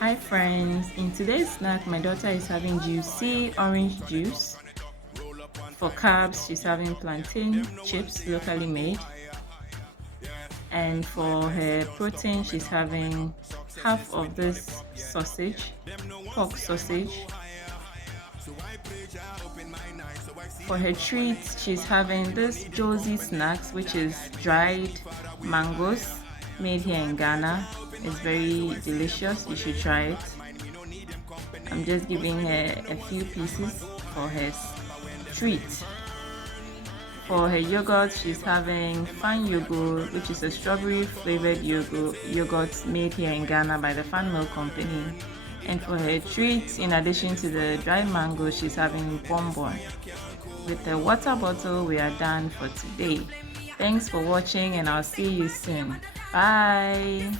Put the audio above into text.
Hi friends, in today's snack my daughter is having juicy orange juice. For carbs she's having plantain chips locally made, and for her protein she's having half of this sausage, pork sausage. For her treats she's having this juicee snacks, which is dried mangoes made here in Ghana. It's very delicious, you should try it. I'm just giving her a few pieces for her treat. For her yogurt, she's having Fanyogo, which is a strawberry flavored yogurt made here in Ghana by the Fan Milk Company. And for her treat, in addition to the dried mango, she's having bonbon. With the water bottle, we are done for today. Thanks for watching, and I'll see you soon. Bye.